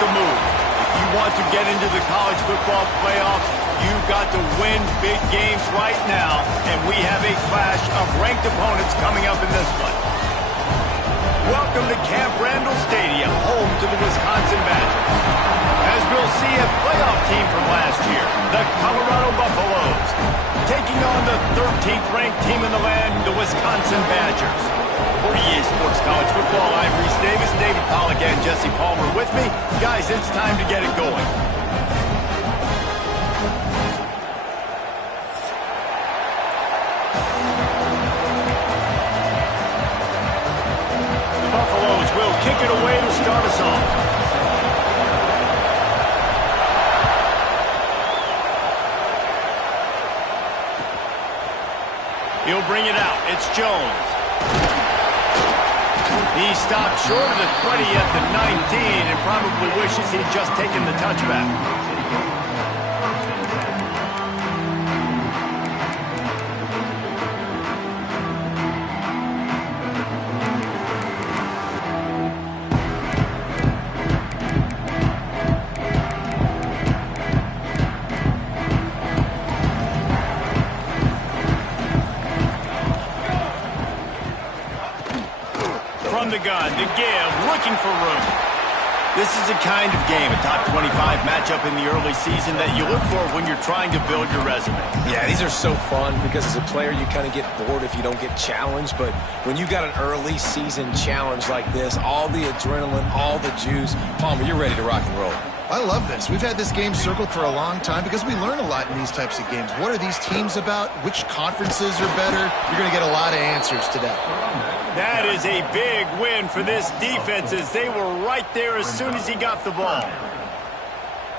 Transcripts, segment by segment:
a move. If you want to get into the college football playoffs, you've got to win big games right now, and we have a clash of ranked opponents coming up in this one. Welcome to Camp Randall Stadium, home to the Wisconsin Badgers. As we'll see, a playoff team from last year, the Colorado Buffaloes, taking on the 13th ranked team in the land, the Wisconsin Badgers. For EA Sports College Football, I'm Reese Davis, David Pollack, and Jesse Palmer with me. Guys, it's time to get it going. The Buffaloes will kick it away to start us off. He'll bring it out. It's Jones. He stopped short of the 20 at the 19 and probably wishes he'd just taken the touchback. From the gun to give, looking for room. This is the kind of game, a top 25 matchup in the early season that you look for when you're trying to build your resume. Yeah, these are so fun because as a player you kind of get bored if you don't get challenged, but when you got an early season challenge like this, all the adrenaline, all the juice, Palmer, you're ready to rock and roll. I love this. We've had this game circled for a long time because we learn a lot in these types of games. What are these teams about? Which conferences are better? You're going to get a lot of answers today. That is a big win for this defense as they were right there as soon as he got the ball.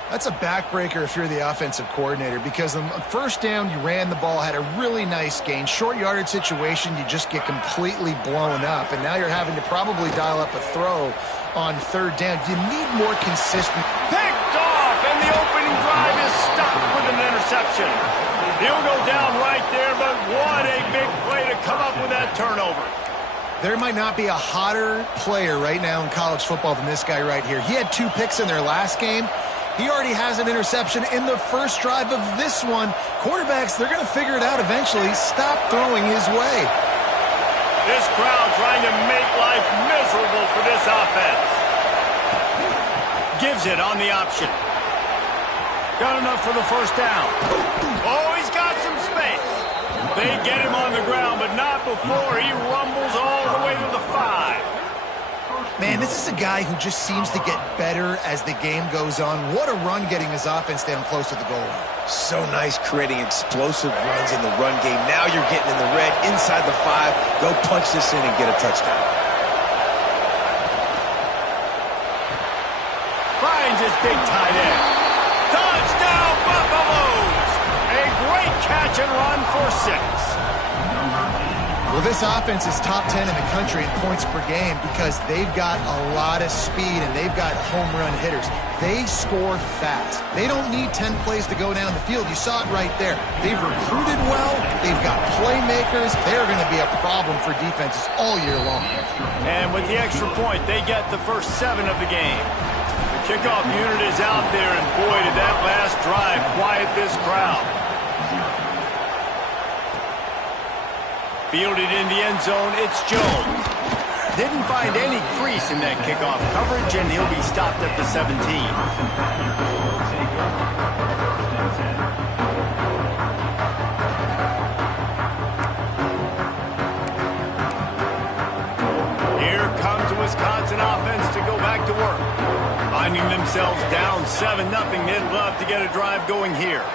That's a backbreaker if you're the offensive coordinator because on first down, you ran the ball, had a really nice gain. Short yardage situation, you just get completely blown up, and now you're having to probably dial up a throw on third down. You need more consistent. Picked off, and the opening drive is stopped with an interception. He'll go down right there, but what a big play to come up with that turnover. There might not be a hotter player right now in college football than this guy right here. He had 2 picks in their last game. He already has an interception in the first drive of this one. Quarterbacks, they're going to figure it out eventually. Stop throwing his way. This crowd trying to make life miserable for this offense. Gives it on the option. Got enough for the first down. Oh, he's got some space. They get him on the ground, but not before he rumbles all the way to the 5. Man, this is a guy who just seems to get better as the game goes on. What a run getting his offense down close to the goal line. So nice creating explosive runs in the run game. Now you're getting in the red, inside the 5. Go punch this in and get a touchdown. Finds his big tight end. Touchdown, Buffaloes! A great catch and run for 6. Well, this offense is top 10 in the country in points per game because they've got a lot of speed and they've got home run hitters. They score fast. They don't need 10 plays to go down the field. You saw it right there. They've recruited well. They've got playmakers. They're going to be a problem for defenses all year long. And with the extra point, they get the first 7 of the game. The kickoff unit is out there, and boy, did that last drive quiet this crowd. Fielded in the end zone, it's Jones. Didn't find any crease in that kickoff coverage, and he'll be stopped at the 17. Here comes the Wisconsin offense to go back to work. Finding themselves down 7-0, they'd love to get a drive going here.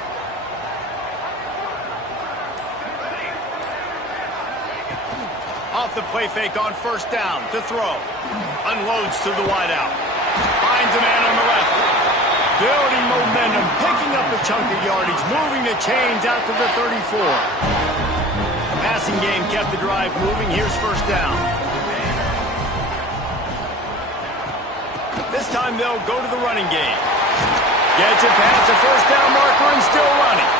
Off the play fake on first down to throw. Unloads to the wideout. Finds a man on the left. Building momentum, picking up a chunk of yardage, moving the chains out to the 34. The passing game kept the drive moving. Here's first down. This time they'll go to the running game. Gets it past the first down marker and still running.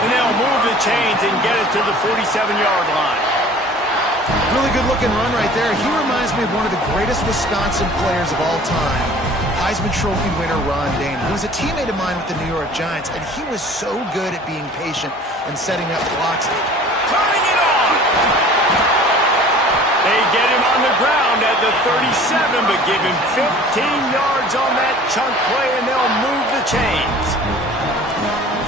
And they'll move the chains and get it to the 47-yard line. Really good looking run right there. He reminds me of one of the greatest Wisconsin players of all time. Heisman Trophy winner Ron Dayne, who was a teammate of mine with the New York Giants, and he was so good at being patient and setting up blocks. Turning it on! They get him on the ground at the 37, but give him 15 yards on that chunk play, and they'll move the chains.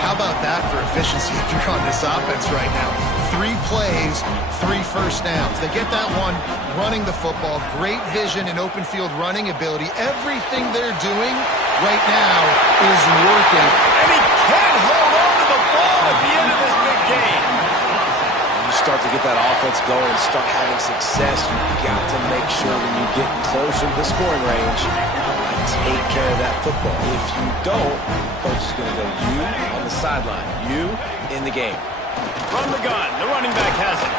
How about that for efficiency if you're on this offense right now? 3 plays, 3 first downs. They get that one running the football. Great vision and open field running ability. Everything they're doing right now is working. And he can't hold on to the ball at the end of this big game. You start to get that offense going and start having success, you've got to make sure when you get closer to the scoring range, take care of that football. If you don't, coach is going to go you on the sideline, you in the game. From the gun, the running back has it.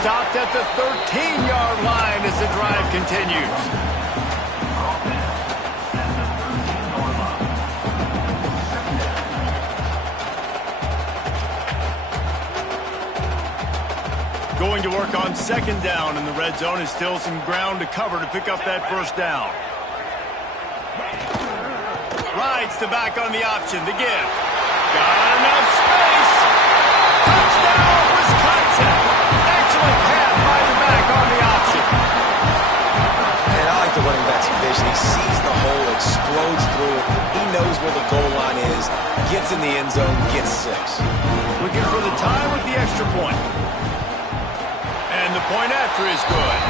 Stopped at the 13-yard line as the drive continues. Going to work on second down in the red zone, and still some ground to cover to pick up that first down. Rides the back on the option, the give. Got enough space. Touchdown, Wisconsin. Excellent pass by the back on the option. And I like the running back's vision. He sees the hole, explodes through it. He knows where the goal line is, gets in the end zone, gets 6. Looking for the tie with the extra point. And the point after is good.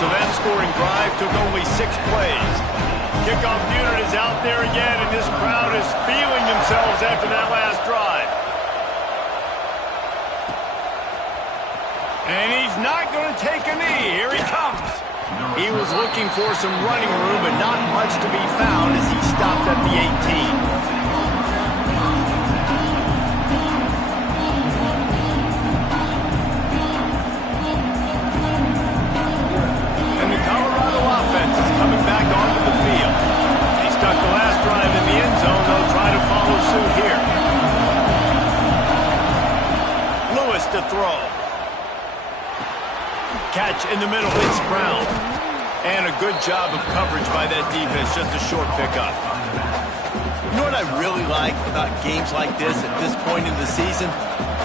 So that scoring drive took only 6 plays. Kickoff unit is out there again, and this crowd is feeling themselves after that last drive. And he's not going to take a knee. Here he comes. He was looking for some running room, but not much to be found as he stopped at the 18. Coming back onto the field. He stuck the last drive in the end zone. They'll try to follow suit here. Lewis to throw. Catch in the middle. It's Brown. And a good job of coverage by that defense. Just a short pickup. You know what I really like about games like this at this point in the season?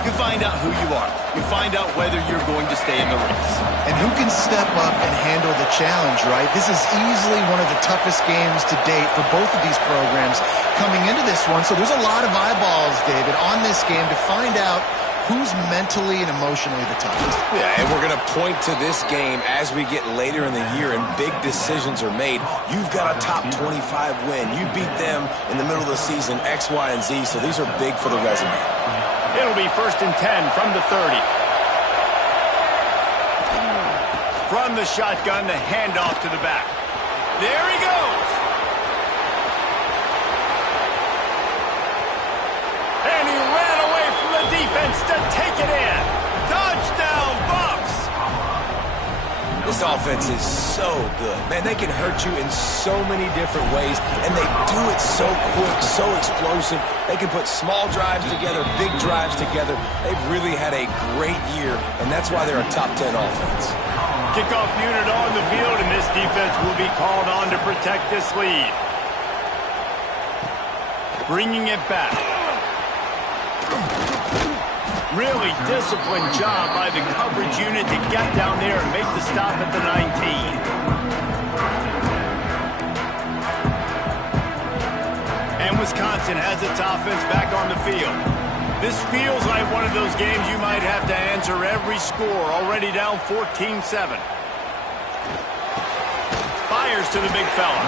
You find out who you are. You find out whether you're going to stay in the race. And who can step up and handle the challenge, right? This is easily one of the toughest games to date for both of these programs coming into this one. So there's a lot of eyeballs, David, on this game to find out who's mentally and emotionally the toughest. Yeah, and we're going to point to this game as we get later in the year and big decisions are made. You've got a top 25 win. You beat them in the middle of the season, X, Y, and Z, so these are big for the resume. It'll be 1st and 10 from the 30. From the shotgun, the handoff to the back. There he goes. And he ran away from the defense to take it in. Touchdown, Buffs. This offense is so good. Man, they can hurt you in so many different ways, and they do it so quick, so explosive. They can put small drives together, big drives together. They've really had a great year, and that's why they're a top 10 offense. Kickoff unit on the field, and this defense will be called on to protect this lead. Bringing it back. Really disciplined job by the coverage unit to get down there and make the stop at the 19. And Wisconsin has its offense back on the field. This feels like one of those games you might have to answer every score. Already down 14-7. Fires to the big fella.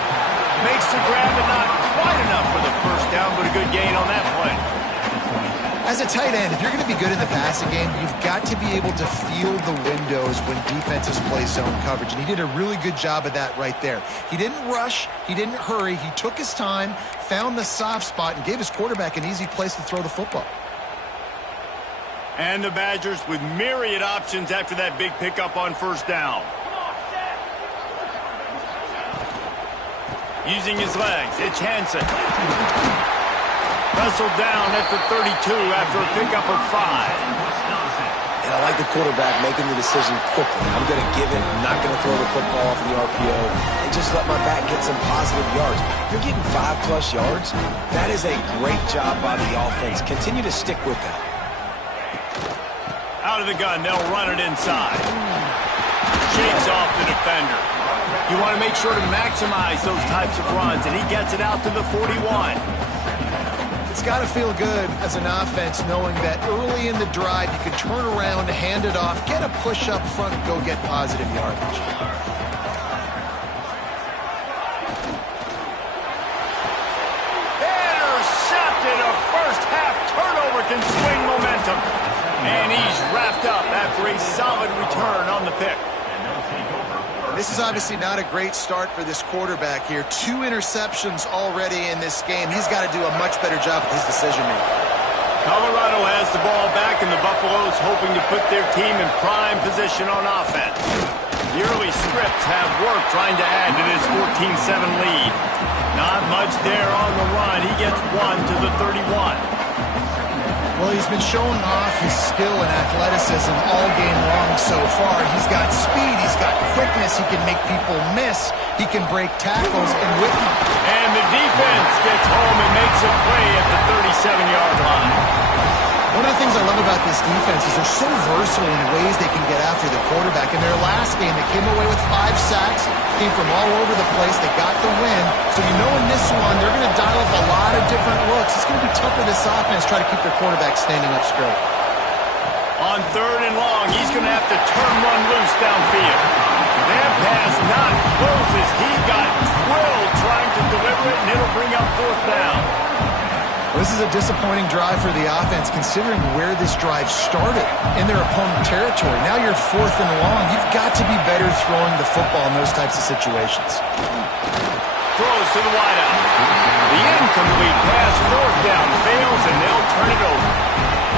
Makes the grab, but not quite enough for the first down, but a good gain on that play. As a tight end, if you're going to be good in the passing game, you've got to be able to feel the windows when defenses play zone coverage, and he did a really good job of that right there. He didn't rush, he didn't hurry, he took his time, found the soft spot, and gave his quarterback an easy place to throw the football. And the Badgers with myriad options after that big pickup on first down. Using his legs, it's Hansen. Wrestled down at the 32 after a pickup of 5. And I like the quarterback making the decision quickly. I'm going to give it. I'm not going to throw the football off the RPO and just let my back get some positive yards. You're getting 5+ yards. That is a great job by the offense. Continue to stick with that. Out of the gun, they'll run it inside. Shakes off the defender. You want to make sure to maximize those types of runs, and he gets it out to the 41. It's got to feel good as an offense knowing that early in the drive you can turn around, hand it off, get a push up front, and go get positive yardage. Intercepted. A first half turnover can swing momentum. And he's wrapped up after a solid return on the pick. This is obviously not a great start for this quarterback here. 2 interceptions already in this game. He's got to do a much better job with his decision-making. Colorado has the ball back, and the Buffaloes hoping to put their team in prime position on offense. The early scripts have worked trying to add to this 14-7 lead. Not much there on the run. He gets 1 to the 31. Well, he's been showing off his skill and athleticism all game long so far. He's got speed, he's got quickness, he can make people miss, he can break tackles, and with him. And the defense gets home and makes a play at the 37-yard line. One of the things I love about this defense is they're so versatile in ways they can get after the quarterback. In their last game, they came away with 5 sacks, came from all over the place, they got the win. So you know in this one, they're going to dial up a lot of different looks. It's going to be tough for this offense to try to keep their quarterback standing up straight. On 3rd and long, he's going to have to turn one loose downfield. That pass not close as he got drilled trying to deliver it, and it'll bring up 4th down. This is a disappointing drive for the offense, considering where this drive started in their opponent territory. Now you're 4th and long. You've got to be better throwing the football in those types of situations. Throws to the wideout. The incomplete pass, 4th down, fails, and they'll turn it over.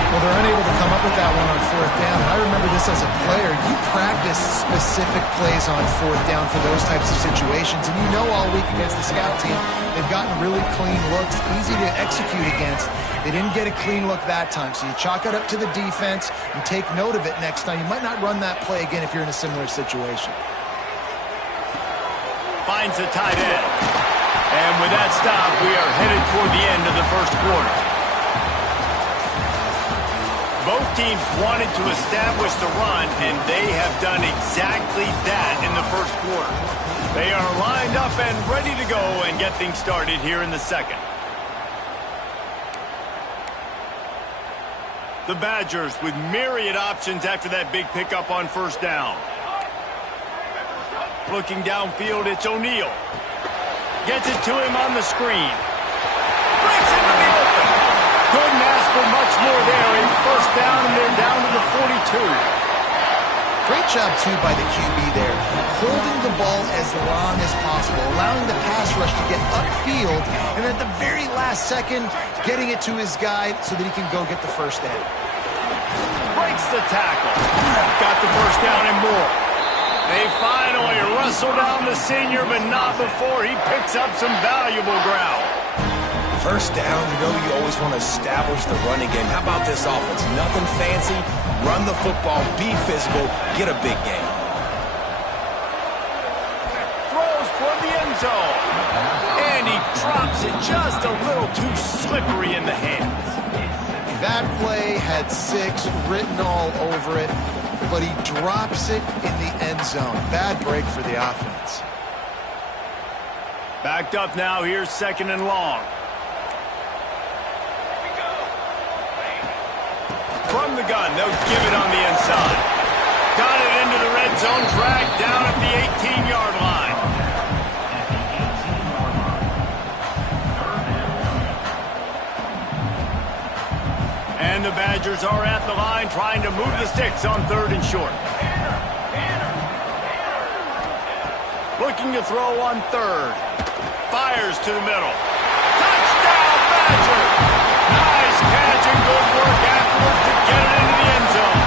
Well, they're unable to come up with that one on 4th down. And I remember this as a player. You practice specific plays on 4th down for those types of situations. And you know all week against the scout team, they've gotten really clean looks, easy to execute against. They didn't get a clean look that time. So you chalk it up to the defense and take note of it next time. You might not run that play again if you're in a similar situation. Finds the tight end. And with that stop, we are headed toward the end of the first quarter. Both teams wanted to establish the run, and they have done exactly that in the first quarter. They are lined up and ready to go and get things started here in the second. The Badgers with myriad options after that big pickup on 1st down. Looking downfield, it's O'Neal. Gets it to him on the screen. Breaks into the open. Couldn't ask for much more there in 1st down, and they're down to the 42. Great job, too, by the QB there. Holding the ball as long as possible, allowing the pass rush to get upfield, and at the very last second, getting it to his guy so that he can go get the 1st down. Breaks the tackle. Got the 1st down and more. They finally wrestle down the senior, but not before he picks up some valuable ground. 1st down, you know you always want to establish the running game. How about this offense? Nothing fancy. Run the football, be physical, get a big game. Throws toward the end zone. And he drops it just a little too slippery in the hands. That play had 6 written all over it, but he drops it in the end zone. Bad break for the offense. Backed up now, here's 2nd and long. From the gun, they'll give it on the inside. Got it into the red zone, dragged down at the 18-yard line. And the Badgers are at the line trying to move the sticks on 3rd and short. Looking to throw on 3rd. Fires to the middle. Touchdown, Badger! Nice catch and good work afterwards to get it into the end zone.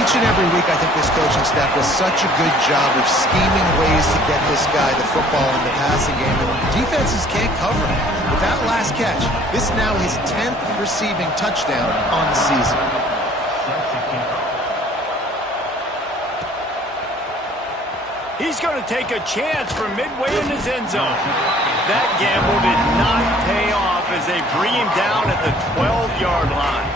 Each and every week, I think this coaching staff does such a good job of scheming ways to get this guy the football in the passing game, and defenses can't cover him. With that last catch, this is now his 10th receiving touchdown on the season. He's going to take a chance from midway in his end zone. That gamble did not pay off as they bring him down at the 12-yard line.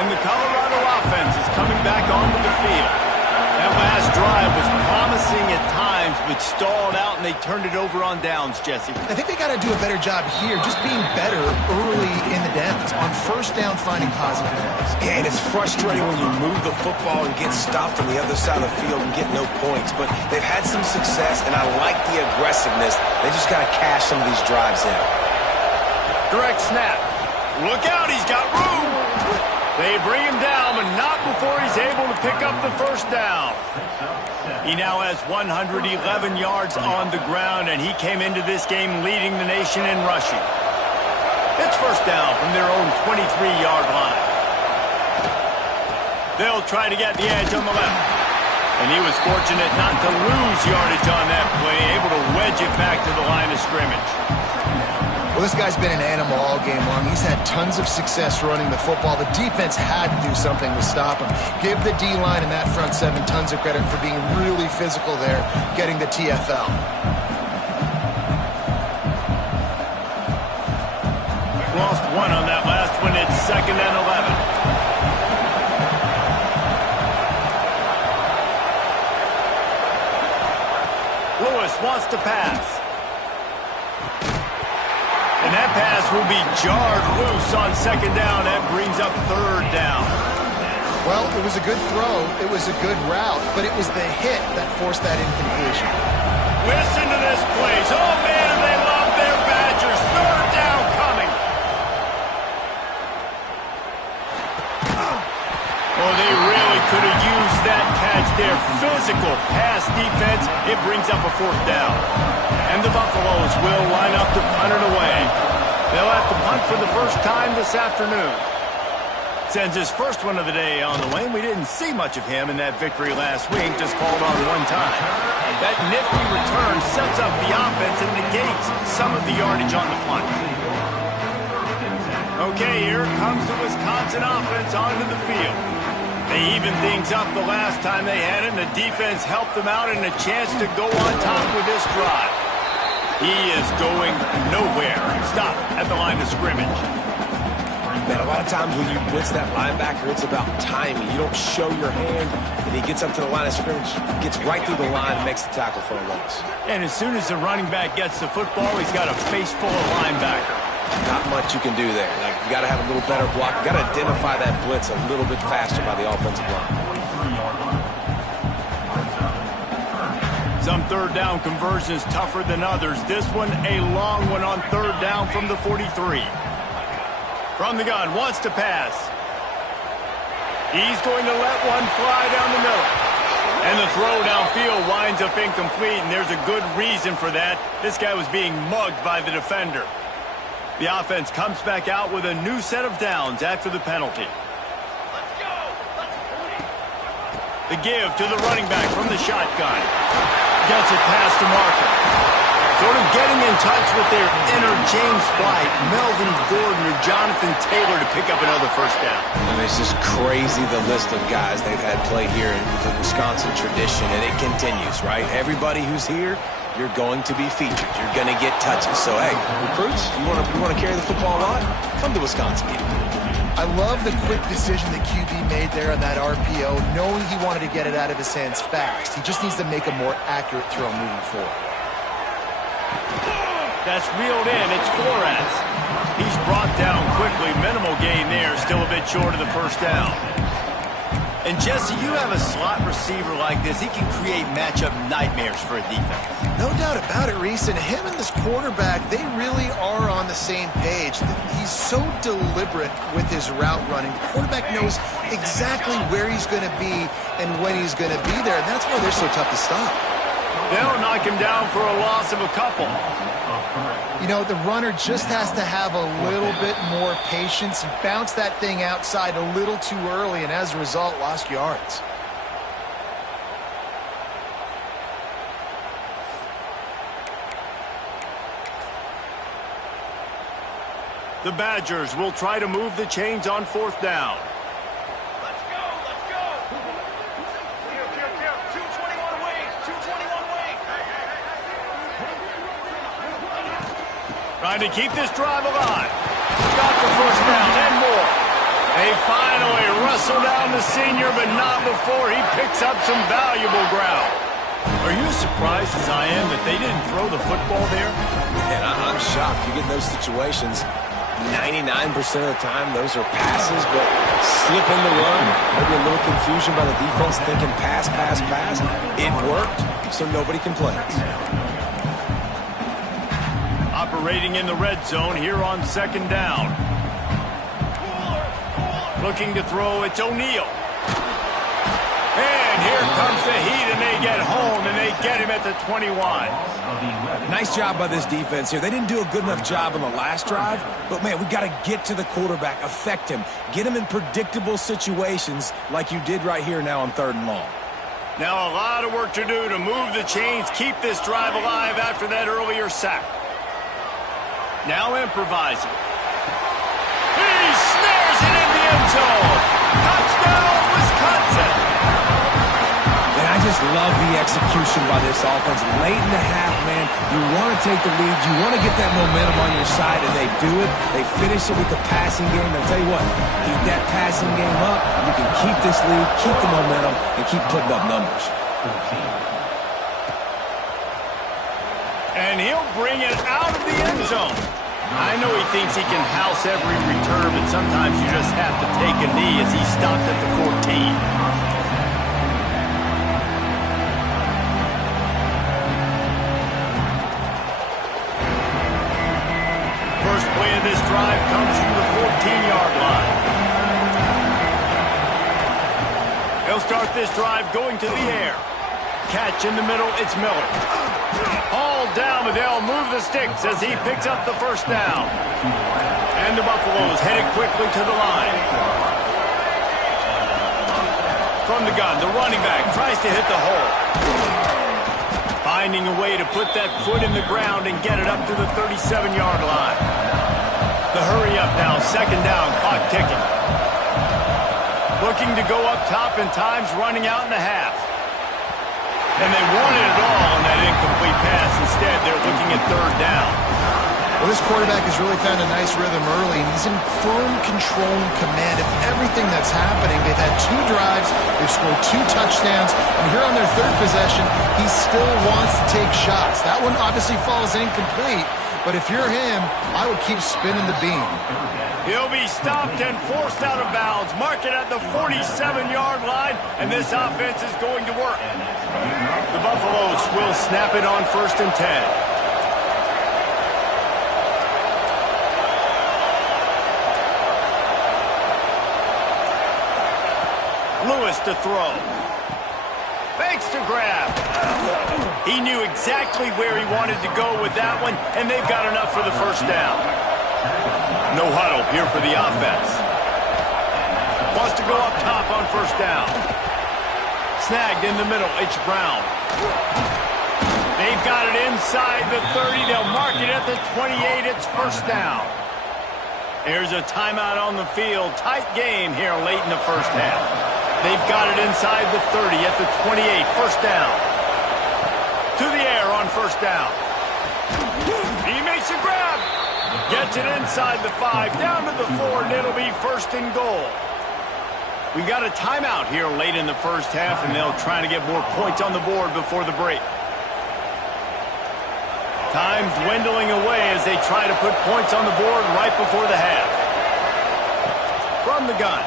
And the Colorado offense is coming back onto the field. That last drive was promising at times, but stalled out, and they turned it over on downs, Jesse. I think they got to do a better job here, just being better early in the downs, on first down finding positive plays. Yeah, and it's frustrating when you move the football and get stopped on the other side of the field and get no points. But they've had some success, and I like the aggressiveness. They just got to cash some of these drives in. Direct snap. Look out, he's got room. They bring him down, but not before he's able to pick up the first down. He now has 111 yards on the ground, and he came into this game leading the nation in rushing. It's first down from their own 23-yard line. They'll try to get the edge on the left. And he was fortunate not to lose yardage on that play, able to wedge it back to the line of scrimmage. Well, this guy's been an animal all game long. He's had tons of success running the football. The defense had to do something to stop him. Give the D-line and that front seven tons of credit for being really physical there, getting the TFL. Lost one on that last one. It's 2nd and 11. Lewis wants to pass. And that pass will be jarred loose on 2nd down. That brings up 3rd down. Well, it was a good throw. It was a good route, but it was the hit that forced that incompletion. Listen to this place. Oh, man, they love their Badgers. 3rd down coming. Oh, they really could have used that catch there. Physical pass defense. It brings up a 4th down. And the Buffaloes will line up to punt it away. They'll have to punt for the first time this afternoon. Sends his first one of the day on the lane. We didn't see much of him in that victory last week, just called on one time. That nifty return sets up the offense and negates some of the yardage on the punt. Okay, here comes the Wisconsin offense onto the field. They evened things up the last time they had it, and the defense helped them out and a chance to go on top with this drive. He is going nowhere. Stop at the line of scrimmage. Man, a lot of times when you blitz that linebacker, it's about timing. You don't show your hand, and he gets up to the line of scrimmage, gets right through the line, and makes the tackle for a loss. And as soon as the running back gets the football, he's got a face full of linebacker. Not much you can do there. Like, you got to have a little better block. You got to identify that blitz a little bit faster by the offensive line. Some 3rd down conversions tougher than others. This one, a long one on 3rd down from the 43. From the gun, wants to pass. He's going to let one fly down the middle. And the throw downfield winds up incomplete, and there's a good reason for that. This guy was being mugged by the defender. The offense comes back out with a new set of downs after the penalty. The give to the running back from the shotgun. Gets it past the marker. Sort of getting in touch with their inner James White, Melvin Gordon, or Jonathan Taylor to pick up another first down. And it's just crazy the list of guys they've had play here in the Wisconsin tradition, and it continues, right? Everybody who's here, you're going to be featured. You're going to get touches. So, hey, recruits, you want to carry the football a lot? Come to Wisconsin. I love the quick decision that QB made there on that RPO, knowing he wanted to get it out of his hands fast. He just needs to make a more accurate throw moving forward. That's reeled in. It's Flores. He's brought down quickly. Minimal gain there. Still a bit short of the first down. And, Jesse, you have a slot receiver like this. He can create matchup nightmares for a defense. No doubt about it, Reese. And him and this quarterback, they really are on the same page. He's so deliberate with his route running. The quarterback knows exactly where he's going to be and when he's going to be there. And that's why they're so tough to stop. They'll knock him down for a loss of a couple. You know, the runner just has to have a little bit more patience. He bounced that thing outside a little too early, and as a result, lost yards. The Badgers will try to move the chains on 4th down. Let's go, let's go. Here. 221 wings, 221 wings. Trying to keep this drive alive. Got the first down and more. They finally wrestle down the senior, but not before he picks up some valuable ground. Are you as surprised as I am that they didn't throw the football there? And I'm shocked. You get in those situations, 99% of the time, those are passes, but slip in the run, maybe a little confusion by the defense thinking pass. It worked, so nobody complains. Operating in the red zone here on 2nd down. Looking to throw, it's O'Neal. And here comes the heat, and they get home, and they get him at the 21. Nice job by this defense here. They didn't do a good enough job on the last drive, but, man, we got to get to the quarterback, affect him, get him in predictable situations like you did right here now on 3rd and long. Now a lot of work to do to move the chains, keep this drive alive after that earlier sack. Now improvising. He snares it in the end zone. Touchdown, Wisconsin. And I just love the execution by this offense. Late in the half, man, you want to take the lead. You want to get that momentum on your side, and they do it. They finish it with the passing game. I'll tell you what, keep that passing game up. You can keep this lead, keep the momentum, and keep putting up numbers. And he'll bring it out of the end zone. I know he thinks he can house every return, but sometimes you just have to take a knee as he stopped at the 14. First play of this drive comes from the 14-yard line. They'll start this drive going to the air. Catch in the middle, it's Miller. All down, but they'll move the sticks as he picks up the first down. And the Buffaloes headed quickly to the line. From the gun, the running back tries to hit the hole. Finding a way to put that foot in the ground and get it up to the 37-yard line. The hurry up now, 2nd down, clock ticking. Looking to go up top, and time's running out in the half. And they wanted it all on that incomplete pass. Instead, they're looking at 3rd down. Well, this quarterback has really found a nice rhythm early, and he's in firm control and command of everything that's happening. They've had 2 drives, they've scored 2 touchdowns, and here on their 3rd possession, he still wants to take shots. That one obviously falls incomplete, but if you're him, I would keep spinning the beam. He'll be stopped and forced out of bounds. Mark it at the 47-yard line, and this offense is going to work. The Buffaloes will snap it on 1st and 10. Lewis to throw. Fakes to grab. He knew exactly where he wanted to go with that one, and they've got enough for the first down. No huddle here for the offense. Wants to go up top on 1st down. Snagged in the middle, it's Brown. They've got it inside the 30. They'll mark it at the 28. It's 1st down. There's a timeout on the field. Tight game here late in the first half. They've got it inside the 30 at the 28. 1st down. To the air on 1st down. He makes a grab. Gets it inside the 5, down to the 4, and it'll be 1st and goal. We've got a timeout here late in the first half, and they'll try to get more points on the board before the break. Time dwindling away as they try to put points on the board right before the half. From the gun.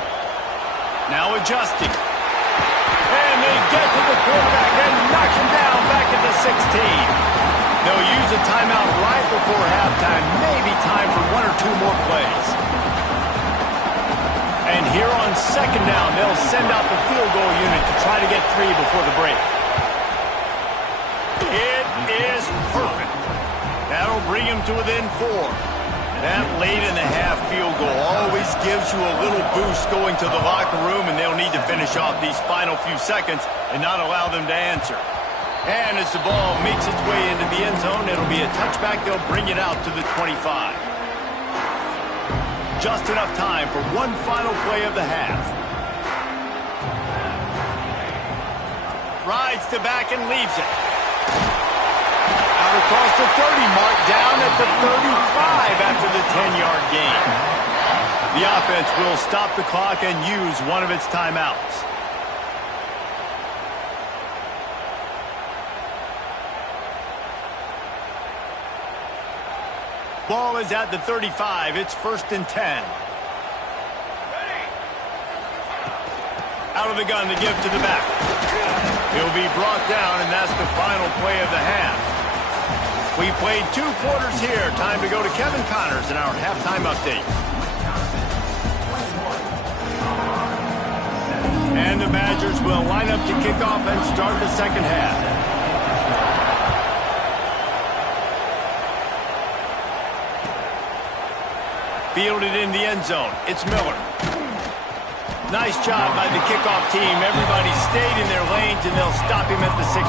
Now adjusting. And they get to the quarterback and knock him down back at the 16. They'll use a timeout right before halftime. Maybe time for 1 or 2 more plays. And here on 2nd down, they'll send out the field goal unit to try to get 3 before the break. It is perfect. That'll bring him to within 4. That late in the half field goal always gives you a little boost going to the locker room, and they'll need to finish off these final few seconds and not allow them to answer. And as the ball makes its way into the end zone, it'll be a touchback. They'll bring it out to the 25. just enough time for one final play of the half. Rides to back and leaves it. Out across the 30 mark, down at the 35 after the 10-yard gain. The offense will stop the clock and use one of its timeouts. Ball is at the 35. It's 1st and 10. Out of the gun to give to the back. He'll be brought down, and that's the final play of the half. We played 2 quarters here. Time to go to Kevin Connors in our halftime update. And the Badgers will line up to kick off and start the second half. Fielded in the end zone. It's Miller. Nice job by the kickoff team. Everybody stayed in their lanes, and they'll stop him at the 16.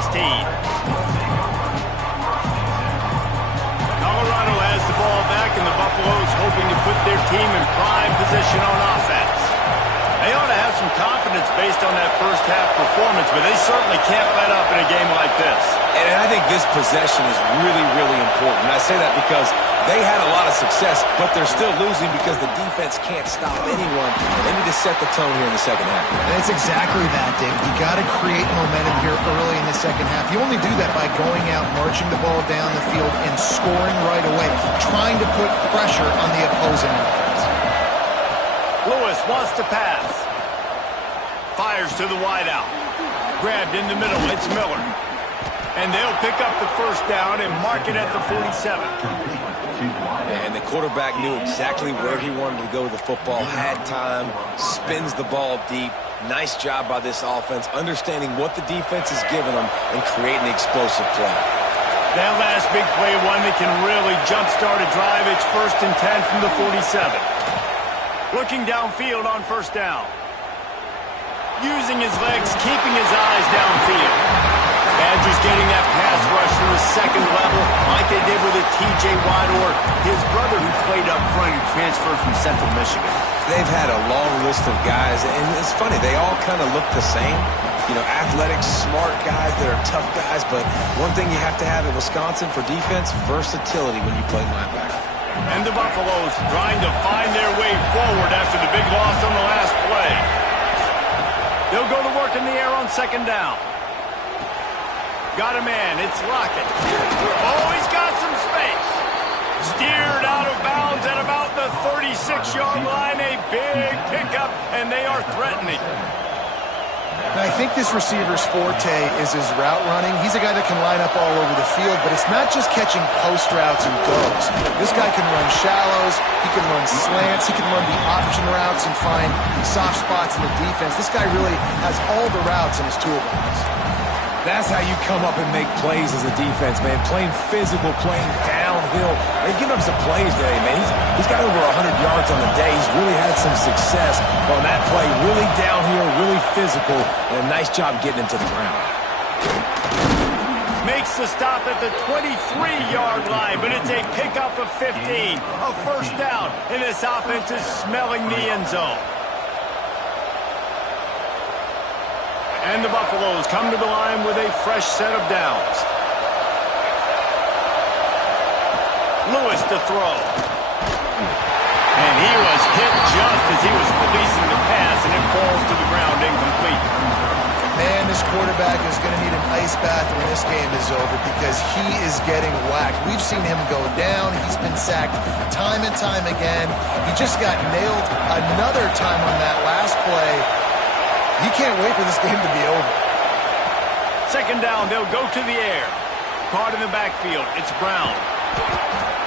Colorado has the ball back, and the Buffaloes hoping to put their team in prime position on offense. They ought to have some confidence based on that first half performance, but they certainly can't let up in a game like this. And I think this possession is really, really important. I say that because they had a lot of success, but they're still losing because the defense can't stop anyone. They need to set the tone here in the second half. And it's exactly that, David. You got to create momentum here early in the second half. You only do that by going out, marching the ball down the field, and scoring right away, trying to put pressure on the opposing offense. Lewis wants to pass. Fires to the wideout. Grabbed in the middle. It's Miller. And they'll pick up the first down and mark it at the 47. And the quarterback knew exactly where he wanted to go with the football, had time, spins the ball deep. Nice job by this offense, understanding what the defense is giving them and creating an explosive play. That last big play, one that can really jumpstart a drive. It's 1st and 10 from the 47. Looking downfield on first down. Using his legs, keeping his eyes downfield. Badgers getting that pass rush to the second level like they did with a T.J. Watt or his brother who played up front who transferred from Central Michigan. They've had a long list of guys, and it's funny, they all kind of look the same. You know, athletic, smart guys that are tough guys, but one thing you have to have in Wisconsin for defense, versatility when you play linebacker. And the Buffaloes trying to find their way forward after the big loss on the last play. They'll go to work in the air on second down. Got a man. It's Lockett. Oh, he's got some space. Steered out of bounds at about the 36-yard line. A big pickup, and they are threatening. And I think this receiver's forte is his route running. He's a guy that can line up all over the field, but it's not just catching post routes and goes. This guy can run shallows, he can run slants, he can run the option routes and find soft spots in the defense. This guy really has all the routes in his toolbox. That's how you come up and make plays as a defense, man. Playing physical, playing downhill. They've given up some plays today, man. He's got over 100 yards on the day. He's really had some success on that play. Really downhill, really physical, and a nice job getting him to the ground. Makes the stop at the 23-yard line, but it's a pickup of 15. A first down, and this offense is smelling the end zone. And the Buffaloes come to the line with a fresh set of downs. Lewis to throw. And he was hit just as he was releasing the pass, and it falls to the ground incomplete. Man, this quarterback is going to need an ice bath when this game is over because he is getting whacked. We've seen him go down. He's been sacked time and time again. He just got nailed another time on that last play. You can't wait for this game to be over. Second down, they'll go to the air. Caught in the backfield, it's Brown.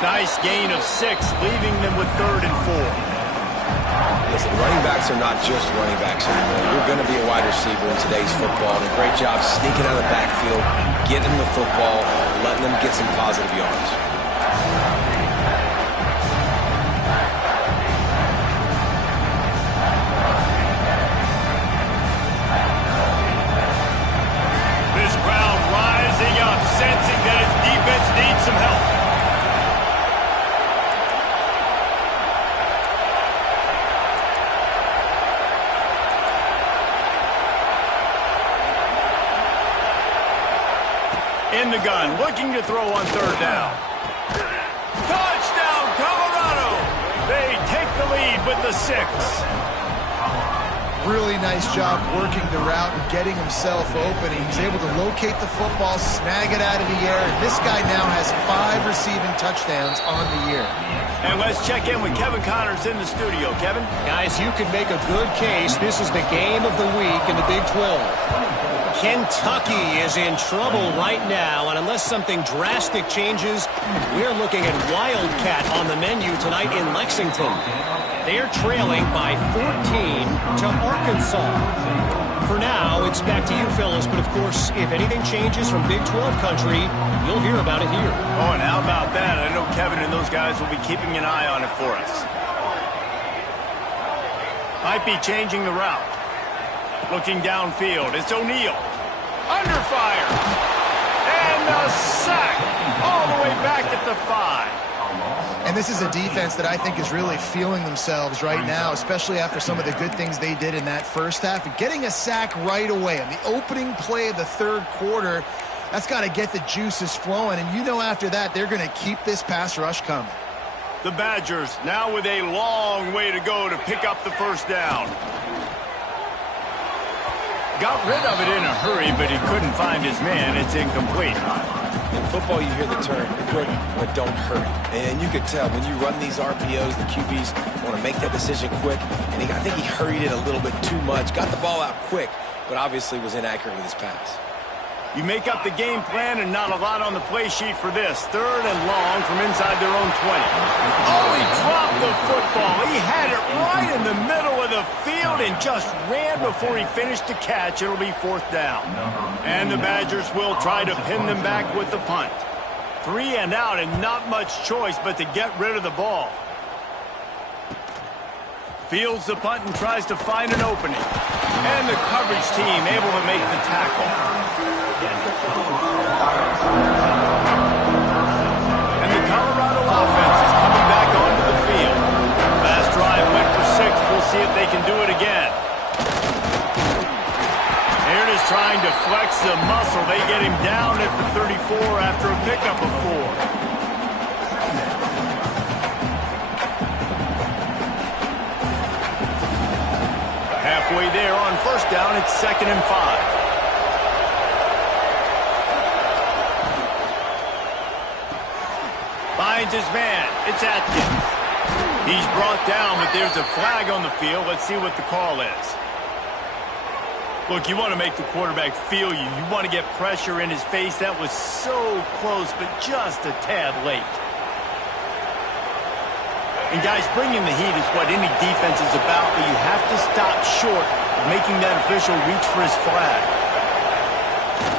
Nice gain of 6, leaving them with 3rd and 4. Listen, running backs are not just running backs anymore. You're going to be a wide receiver in today's football. And a great job sneaking out of the backfield, getting the football, letting them get some positive yards. Sensing that his defense needs some help. In the gun, looking to throw on third down. Touchdown, Colorado! They take the lead with the 6. Really nice job working the route and getting himself open. He was able to locate the football, snag it out of the air, and this guy now has 5 receiving touchdowns on the year. And let's check in with Kevin Connors in the studio. Kevin? Guys, you could make a good case. This is the game of the week in the Big 12. Kentucky is in trouble right now, and unless something drastic changes, we're looking at Wildcat on the menu tonight in Lexington. They're trailing by 14 to Arkansas. For now, it's back to you, fellas, but of course, if anything changes from Big 12 country, you'll hear about it here. Oh, and how about that? I know Kevin and those guys will be keeping an eye on it for us. Might be changing the route. Looking downfield, it's O'Neal. Under fire. And a sack all the way back at the 5. And this is a defense that I think is really feeling themselves right now, especially after some of the good things they did in that first half. Getting a sack right away on the opening play of the third quarter, that's got to get the juices flowing. And you know after that, they're going to keep this pass rush coming. The Badgers now with a long way to go to pick up the first down. Got rid of it in a hurry, but he couldn't find his man. It's incomplete. In football, you hear the term, quick, but don't hurry. And you can tell when you run these RPOs, the QBs want to make that decision quick. And I think he hurried it a little bit too much. Got the ball out quick, but obviously was inaccurate with his pass. You make up the game plan and not a lot on the play sheet for this. 3rd and long from inside their own 20. Oh, he dropped the football. He had it right in the middle of the field and just ran before he finished the catch. It'll be 4th down. And the Badgers will try to pin them back with the punt. 3 and out and not much choice but to get rid of the ball. Fields the punt and tries to find an opening. And the coverage team able to make the tackle. And the Colorado offense is coming back onto the field. Last drive went for 6. We'll see if they can do it again. Here it is trying to flex the muscle. They get him down at the 34 after a pickup of 4. Halfway there on first down, it's 2nd and 5. Finds his man. It's Atkins. He's brought down, but there's a flag on the field. Let's see what the call is. Look, you want to make the quarterback feel you. You want to get pressure in his face. That was so close, but just a tad late. And guys, bringing the heat is what any defense is about, but you have to stop short of making that official reach for his flag.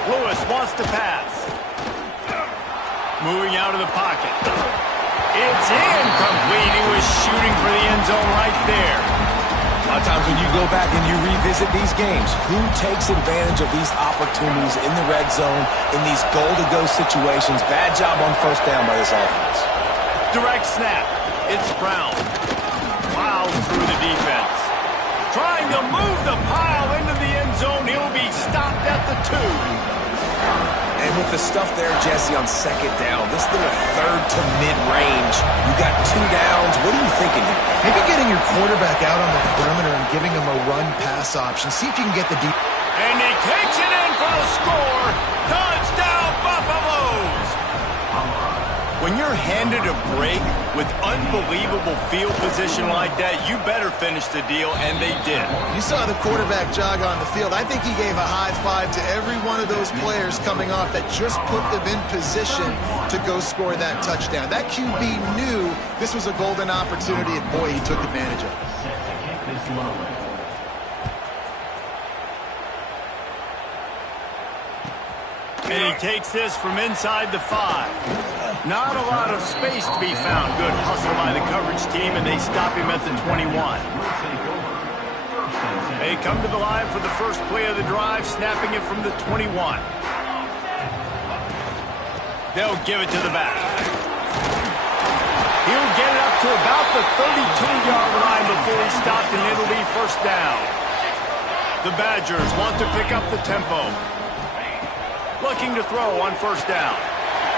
Lewis wants to pass. Moving out of the pocket. It's incomplete. He was shooting for the end zone right there. A lot of times when you go back and you revisit these games, who takes advantage of these opportunities in the red zone, in these goal-to-go situations? Bad job on first down by this offense. Direct snap. It's Brown. Plows through the defense. Trying to move the pile into the end zone. He'll be stopped at the 2. And with the stuff there, Jesse, on 2nd down, this little 3rd to mid-range, you got 2 downs. What are you thinking here? Maybe getting your quarterback out on the perimeter and giving him a run-pass option. See if you can get the deep. And he takes it in for the score. Touchdown, Buffaloes! When you're handed a break with unbelievable field position like that, you better finish the deal, and they did. You saw the quarterback jog on the field. I think he gave a high five to every one of those players coming off that just put them in position to go score that touchdown. That QB knew this was a golden opportunity, and boy, he took advantage of it. And he takes this from inside the 5. Not a lot of space to be found. Good hustle by the coverage team, and they stop him at the 21. They come to the line for the first play of the drive, snapping it from the 21. They'll give it to the back. He'll get it up to about the 32-yard line before he's stopped, and it'll be first down. The Badgers want to pick up the tempo. Looking to throw on first down.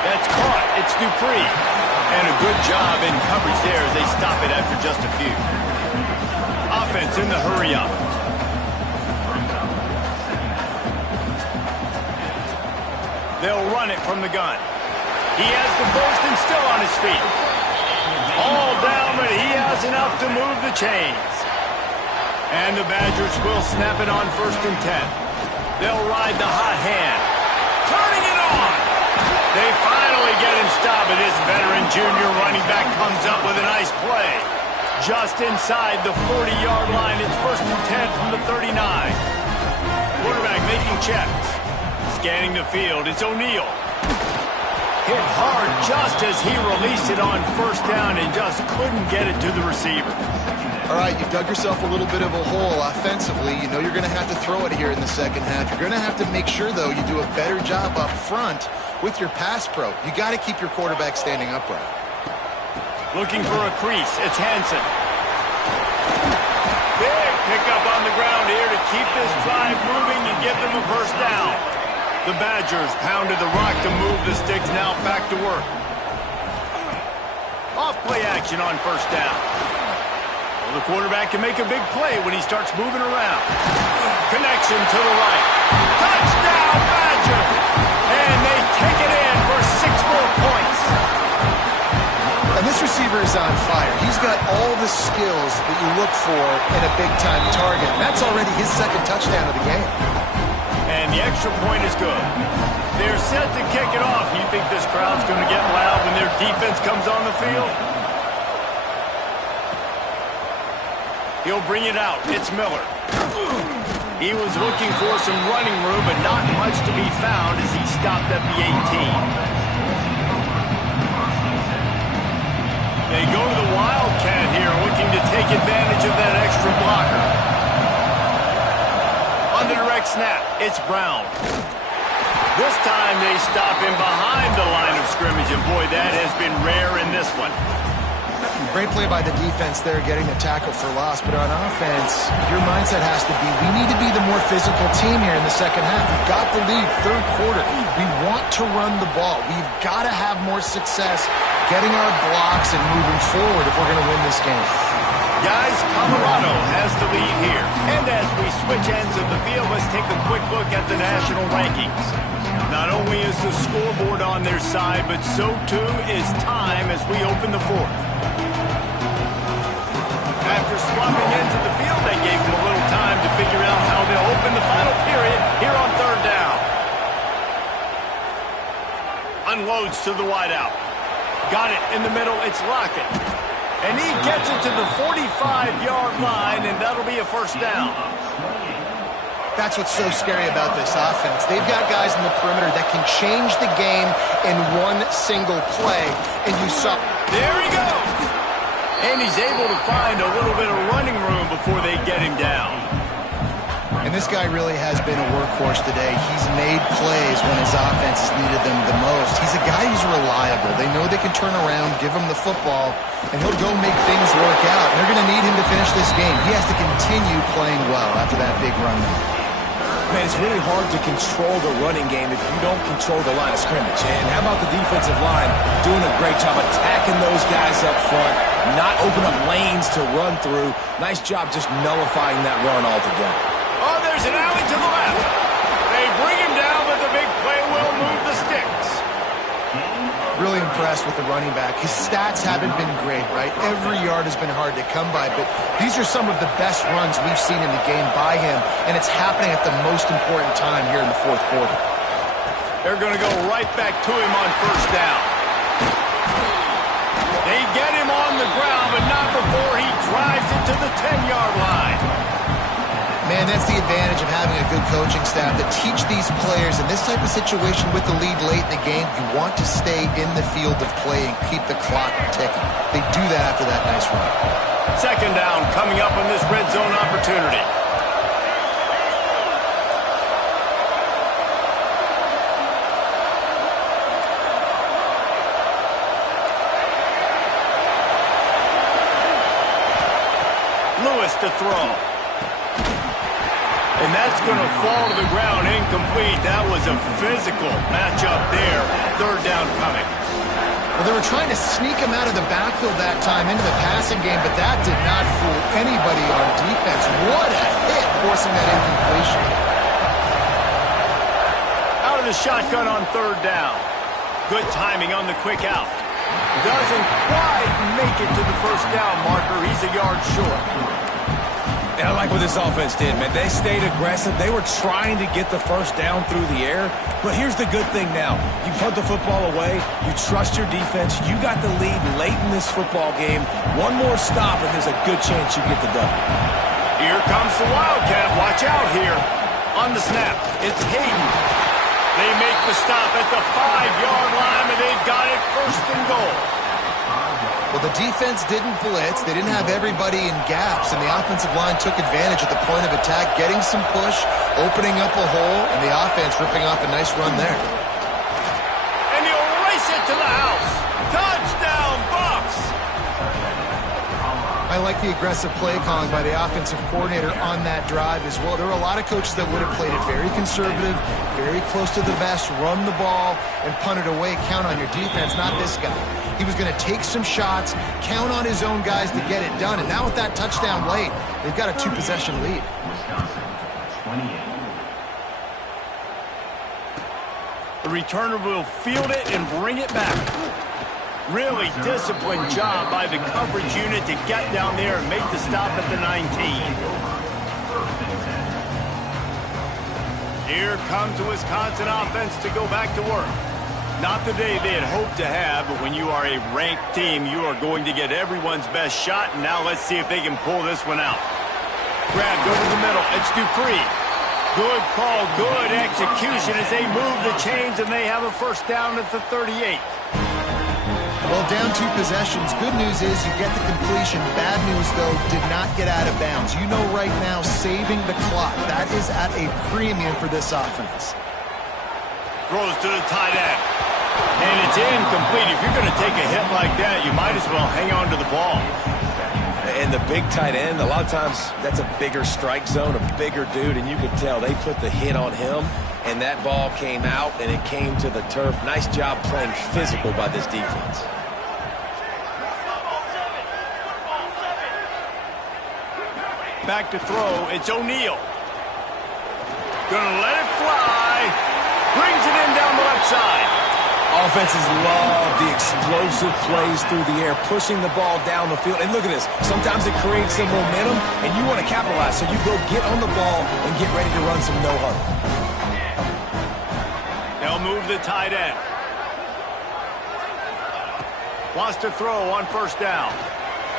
That's caught. It's Dupree. And a good job in coverage there as they stop it after just a few. Offense in the hurry-up. They'll run it from the gun. He has the first and still on his feet. All down, but he has enough to move the chains. And the Badgers will snap it on first and 10. They'll ride the hot hand. Turning it on. They finally get him stopped, but this veteran junior running back comes up with a nice play. Just inside the 40-yard line, it's first and 10 from the 39. Quarterback making checks. Scanning the field, it's O'Neal. Hit hard just as he released it on first down and just couldn't get it to the receiver. All right, you dug yourself a little bit of a hole offensively. You know you're going to have to throw it here in the second half. You're going to have to make sure, though, you do a better job up front with your pass pro. You got to keep your quarterback standing upright. Looking for a crease, it's Hansen. Big pickup on the ground here to keep this drive moving and give them a first down. The Badgers pounded the rock to move the sticks, now back to work. Off play action on first down. Well, the quarterback can make a big play when he starts moving around. Connection to the right. Touchdown, Badgers! And they take it in for 6 more points. And this receiver is on fire. He's got all the skills that you look for in a big-time target. That's already his second touchdown of the game. And the extra point is good. They're set to kick it off. You think this crowd's going to get loud when their defense comes on the field? He'll bring it out. It's Miller. He was looking for some running room, but not much to be found as he stopped at the 18. They go to the Wildcat here, looking to take advantage of that extra blocker. On the direct snap, it's Brown. This time they stop him behind the line of scrimmage, and boy, that has been rare in this one. Great play by the defense there, getting the tackle for loss. But on offense, your mindset has to be, we need to be the more physical team here in the second half. We've got the lead, third quarter. We want to run the ball. We've got to have more success getting our blocks and moving forward if we're going to win this game. Guys, Colorado has the lead here. And as we switch ends of the field, let's take a quick look at the national rankings. Not only is the scoreboard on their side, but so too is time as we open the fourth. After swapping ends of the field, they gave them a little time to figure out how they'll open the final period here on third down. Unloads to the wideout. Got it in the middle, it's Lockett. And he gets it to the 45-yard line, and that'll be a first down. That's what's so scary about this offense. They've got guys in the perimeter that can change the game in one single play, and you saw... There he goes! And he's able to find a little bit of running room before they get him down. And this guy really has been a workhorse today. He's made plays when his offense has needed them the most. He's a guy who's reliable. They know they can turn around, give him the football, and he'll go make things work out. And they're going to need him to finish this game. He has to continue playing well after that big run. Man, it's really hard to control the running game if you don't control the line of scrimmage. And how about the defensive line doing a great job attacking those guys up front, not open up lanes to run through. Nice job just nullifying that run altogether. Oh, there's an alley to the left. They bring him down, but the big play will move the sticks. Really impressed with the running back. His stats haven't been great, right? Every yard has been hard to come by, but these are some of the best runs we've seen in the game by him, and it's happening at the most important time here in the fourth quarter. They're going to go right back to him on first down. They get him on the ground, but not before he drives it to the 10-yard line. Man, that's the advantage of having a good coaching staff that teach these players in this type of situation with the lead late in the game. You want to stay in the field of play and keep the clock ticking. They do that after that nice run. Second down coming up on this red zone opportunity. Lewis to throw. And that's going to fall to the ground incomplete. That was a physical matchup there. Third down coming. Well, they were trying to sneak him out of the backfield that time into the passing game, but that did not fool anybody on defense. What a hit, forcing that incompletion. Out of the shotgun on third down. Good timing on the quick out. Doesn't quite make it to the first down marker. He's a yard short. And I like what this offense did, man. They stayed aggressive. They were trying to get the first down through the air. But here's the good thing now. You punt the football away. You trust your defense. You got the lead late in this football game. One more stop, and there's a good chance you get the W. Here comes the Wildcat. Watch out here. On the snap, it's Hayden. They make the stop at the 5-yard line, and they've got it first and goal. Well, the defense didn't blitz. They didn't have everybody in gaps, and the offensive line took advantage at the point of attack, getting some push, opening up a hole, and the offense ripping off a nice run there. And he'll race it to the house. Touchdown, Bucs! I like the aggressive play calling by the offensive coordinator on that drive as well. There were a lot of coaches that would have played it very conservative, very close to the vest, run the ball, and punt it away. Count on your defense, not this guy. He was going to take some shots, count on his own guys to get it done. And now with that touchdown late, they've got a 2-possession lead. The returner will field it and bring it back. Really disciplined job by the coverage unit to get down there and make the stop at the 19. Here comes the Wisconsin offense to go back to work. Not the day they had hoped to have, but when you are a ranked team, you are going to get everyone's best shot. And now let's see if they can pull this one out. Grab, go to the middle. It's Dupree. Good call, good execution as they move the chains, and they have a first down at the 38. Well, down 2 possessions. Good news is you get the completion. Bad news, though, did not get out of bounds. You know right now, saving the clock. That is at a premium for this offense. Throws to the tight end. And it's incomplete. If you're going to take a hit like that, you might as well hang on to the ball. And the big tight end, a lot of times that's a bigger strike zone, a bigger dude, and you could tell they put the hit on him, and that ball came out, and it came to the turf. Nice job playing physical by this defense. Back to throw, it's O'Neal. Gonna let it fly. Brings it in down the left side. Offenses love the explosive plays through the air, pushing the ball down the field. And look at this. Sometimes it creates some momentum, and you want to capitalize. So you go get on the ball and get ready to run some no-huddle. They'll move the tight end. Wants to throw on first down.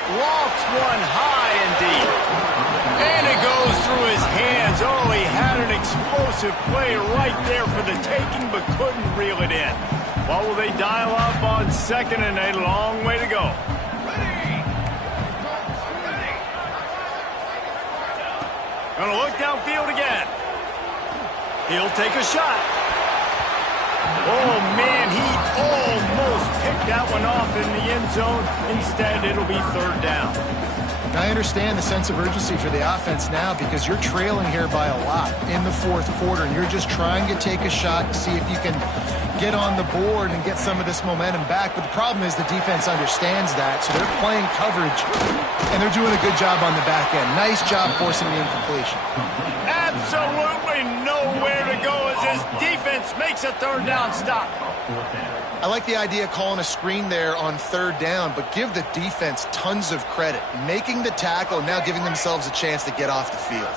Lofts one high and deep. And it goes through his hands. Oh, he had an explosive play right there for the taking, but couldn't reel it in. What will they dial up on second and a long way to go? Gonna look downfield again. He'll take a shot. Oh, man, he almost picked that one off in the end zone. Instead, it'll be third down. I understand the sense of urgency for the offense now because you're trailing here by a lot in the fourth quarter, and you're just trying to take a shot to see if you can get on the board and get some of this momentum back. But the problem is the defense understands that, so they're playing coverage, and they're doing a good job on the back end. Nice job forcing the incompletion. Absolutely nowhere to go as his defense makes a third down stop. I like the idea of calling a screen there on third down, but give the defense tons of credit. Making the tackle and now giving themselves a chance to get off the field.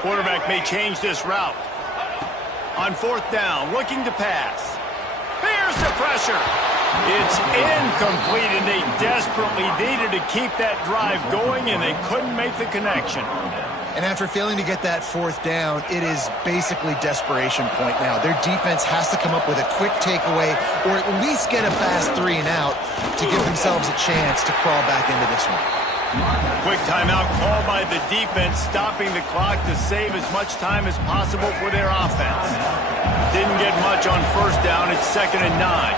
Quarterback may change this route. On fourth down, looking to pass. Here's the pressure. It's incomplete, and they desperately needed to keep that drive going, and they couldn't make the connection. And after failing to get that fourth down, it is basically desperation point now. Their defense has to come up with a quick takeaway or at least get a fast 3 and out to give themselves a chance to crawl back into this one. Quick timeout called by the defense, stopping the clock to save as much time as possible for their offense. Didn't get much on first down. It's 2nd and 9.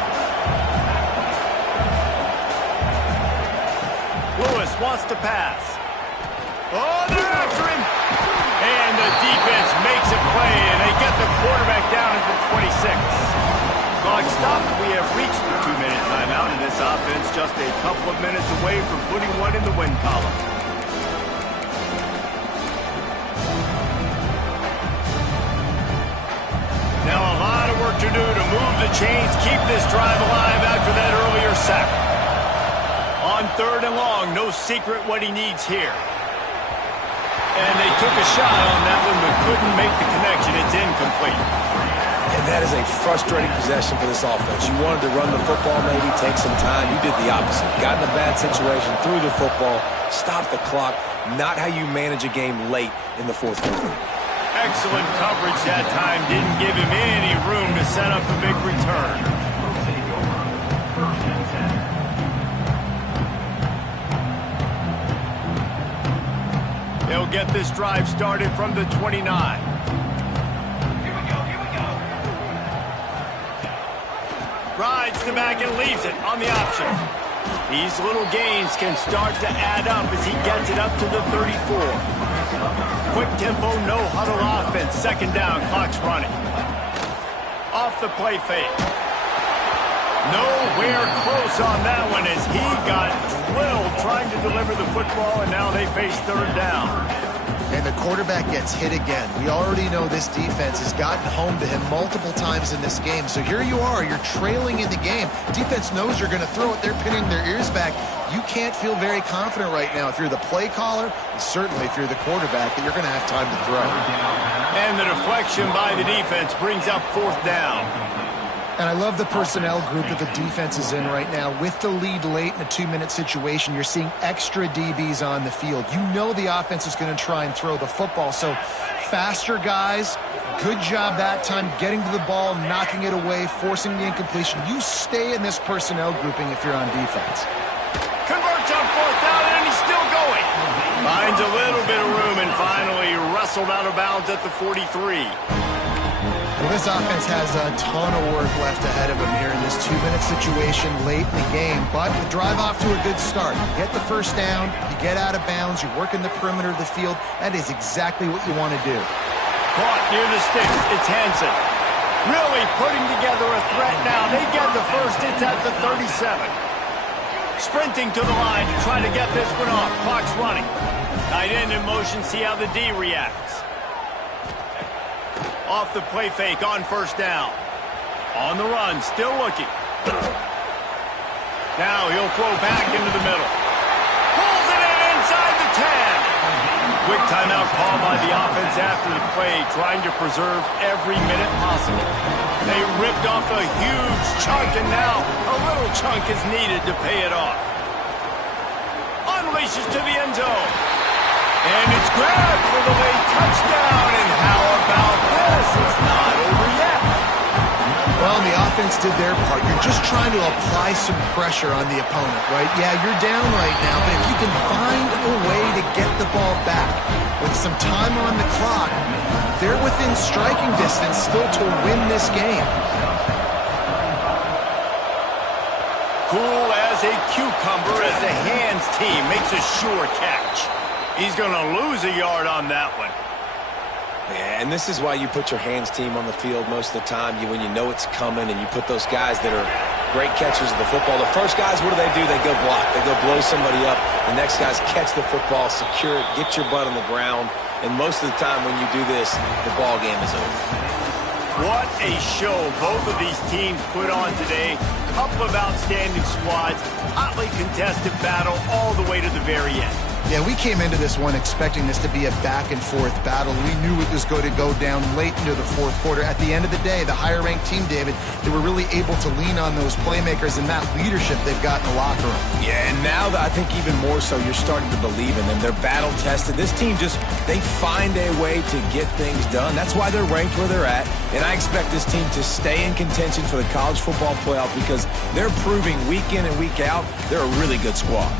Lewis wants to pass. Oh, they're after him. And the defense makes a play, and they get the quarterback down at the 26. Clock stops. We have reached the 2-minute timeout, and this offense just a couple of minutes away from putting one in the win column. Now a lot of work to do to move the chains, keep this drive alive after that earlier sack. On 3rd and long, no secret what he needs here. And they took a shot on that one, but couldn't make the connection. It's incomplete. And that is a frustrating possession for this offense. You wanted to run the football, maybe take some time. You did the opposite. Got in a bad situation, threw the football, stopped the clock. Not how you manage a game late in the 4th quarter. Excellent coverage that time. Didn't give him any room to set up a big return. They'll get this drive started from the 29. Rides the back and leaves it on the option. These little gains can start to add up as he gets it up to the 34. Quick tempo, no huddle offense. 2nd down, clock's running. Off the play fake. Nowhere close on that one as he got drilled trying to deliver the football, and now they face 3rd down. And the quarterback gets hit again. We already know this defense has gotten home to him multiple times in this game. So here you are, you're trailing in the game. Defense knows you're going to throw it. They're pinning their ears back. You can't feel very confident right now if you're the play caller, and certainly if you're the quarterback, that you're going to have time to throw. And the deflection by the defense brings up 4th down. And I love the personnel group that the defense is in right now. With the lead late in a 2-minute situation, you're seeing extra DBs on the field. You know the offense is going to try and throw the football. So faster guys, good job that time getting to the ball, knocking it away, forcing the incompletion. You stay in this personnel grouping if you're on defense. Converts on 4th down, and he's still going. Finds a little bit of room and finally wrestled out of bounds at the 43. Well, this offense has a ton of work left ahead of them here in this 2-minute situation late in the game, but the drive off to a good start. You get the 1st down, you get out of bounds, you're working the perimeter of the field. That is exactly what you want to do. Caught near the sticks. It's Hansen. Really putting together a threat now. They get the 1st. It's at the 37. Sprinting to the line to try to get this one off. Clock's running. Tight end in motion. See how the D reacts. Off the play fake on 1st down. On the run, still looking. Now he'll throw back into the middle. Pulls it in inside the 10. Quick timeout call by the offense after the play, trying to preserve every minute possible. They ripped off a huge chunk, and now a little chunk is needed to pay it off. Unleashes to the end zone. And it's grabbed for the late touchdown. And how about this? It's not over yet. Well, the offense did their part. You're just trying to apply some pressure on the opponent, right? Yeah, you're down right now, but if you can find a way to get the ball back with some time on the clock, they're within striking distance still to win this game. Cool as a cucumber as the hands team makes a sure catch. He's going to lose a yard on that one. Yeah, and this is why you put your hands team on the field most of the time. When you know it's coming, and you put those guys that are great catchers of the football. The first guys, what do? They go block. They go blow somebody up. The next guys catch the football, secure it, get your butt on the ground. And most of the time when you do this, the ball game is over. What a show both of these teams put on today. Couple of outstanding squads. Hotly contested battle all the way to the very end. Yeah, we came into this one expecting this to be a back-and-forth battle. We knew it was going to go down late into the 4th quarter. At the end of the day, the higher-ranked team, David, they were really able to lean on those playmakers and that leadership they've got in the locker room. Yeah, and now I think even more so, you're starting to believe in them. They're battle-tested. This team they find a way to get things done. That's why they're ranked where they're at. And I expect this team to stay in contention for the college football playoff because they're proving week in and week out they're a really good squad.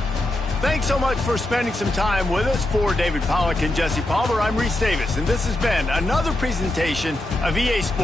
Thanks so much for spending some time with us. For David Pollack and Jesse Palmer, I'm Reese Davis, and this has been another presentation of EA Sports.